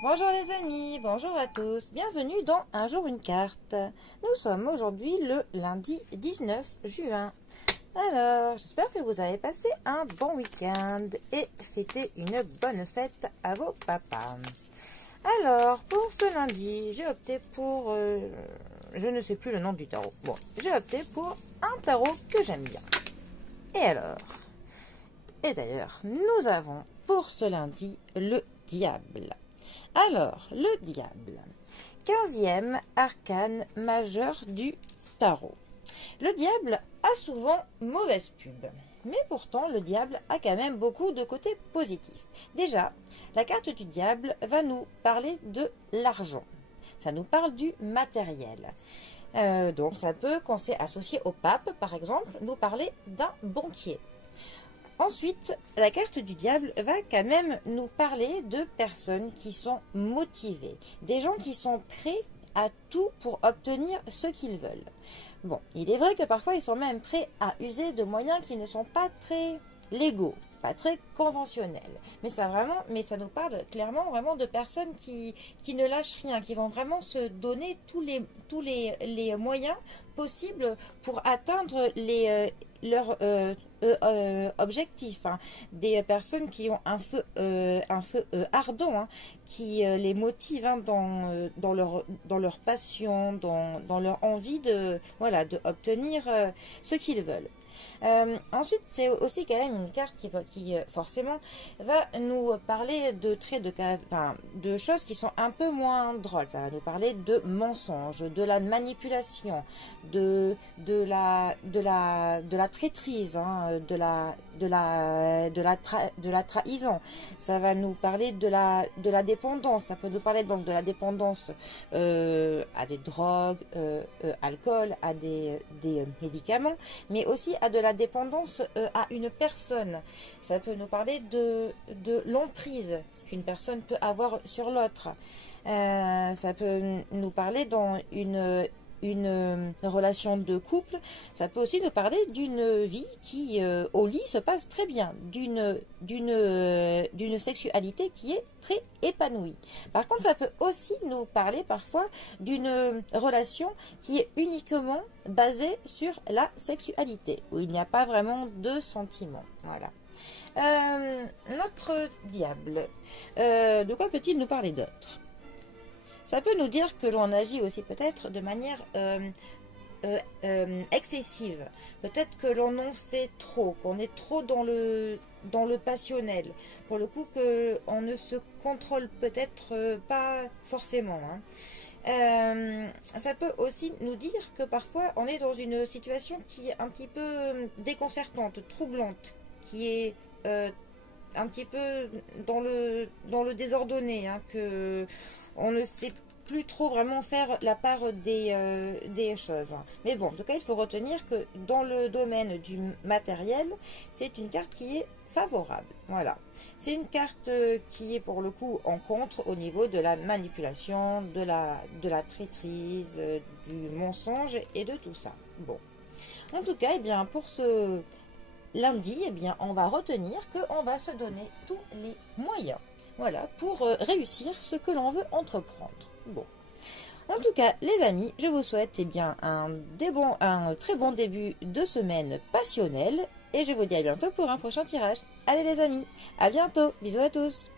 Bonjour les amis, bonjour à tous, bienvenue dans Un jour une carte. Nous sommes aujourd'hui le lundi 19 juin. Alors, j'espère que vous avez passé un bon week-end et fêté une bonne fête à vos papas. Alors, pour ce lundi, j'ai opté pour... je ne sais plus le nom du tarot. Bon, j'ai opté pour un tarot que j'aime bien. Et alors? Et d'ailleurs, nous avons pour ce lundi le diable. Alors, le diable, 15e arcane majeur du tarot. Le diable a souvent mauvaise pub, mais pourtant le diable a quand même beaucoup de côtés positifs. Déjà, la carte du diable va nous parler de l'argent. Ça nous parle du matériel. Donc ça peut, quand c'est associé au pape, par exemple, nous parler d'un banquier. Ensuite, la carte du diable va quand même nous parler de personnes qui sont motivées, des gens qui sont prêts à tout pour obtenir ce qu'ils veulent. Bon, il est vrai que parfois ils sont même prêts à user de moyens qui ne sont pas très légaux, pas très conventionnels. Mais ça nous parle clairement vraiment de personnes qui ne lâchent rien, qui vont vraiment se donner tous les moyens possibles pour atteindre leurs objectifs, hein. Des personnes qui ont un feu ardent, hein, qui les motive, hein, dans leur passion, dans leur envie de obtenir ce qu'ils veulent. Ensuite, c'est aussi quand même une carte qui forcément va nous parler de choses qui sont un peu moins drôles. Ça va nous parler de mensonges, de la manipulation, de la traîtrise, hein, de la trahison. Ça va nous parler de la dépendance. Ça peut nous parler donc de la dépendance à des drogues, alcool, à des médicaments, mais aussi à de la dépendance à une personne. Ça peut nous parler de l'emprise qu'une personne peut avoir sur l'autre. Ça peut nous parler dans une relation de couple. Ça peut aussi nous parler d'une vie qui au lit se passe très bien, d'une sexualité qui est très épanouie. Par contre, ça peut aussi nous parler parfois d'une relation qui est uniquement basée sur la sexualité, où il n'y a pas vraiment de sentiments. Voilà. Notre diable, de quoi peut-il nous parler d'autre? Ça peut nous dire que l'on agit aussi peut-être de manière excessive. Peut-être que l'on en fait trop, qu'on est trop dans le passionnel. Pour le coup, qu'on ne se contrôle peut-être pas forcément, hein. Ça peut aussi nous dire que parfois on est dans une situation qui est un petit peu déconcertante, troublante, qui est un petit peu dans le désordonné, hein, que on ne sait plus trop vraiment faire la part des choses. Mais bon, en tout cas, il faut retenir que dans le domaine du matériel, c'est une carte qui est favorable. Voilà. C'est une carte qui est pour le coup en contre au niveau de la manipulation, de la traîtrise, du mensonge et de tout ça. Bon. En tout cas, eh bien, pour ce lundi, eh bien, on va retenir qu'on va se donner tous les moyens, voilà, pour réussir ce que l'on veut entreprendre. Bon. En tout cas, les amis, je vous souhaite, eh bien, un très bon début de semaine passionnelle et je vous dis à bientôt pour un prochain tirage. Allez les amis, à bientôt, bisous à tous.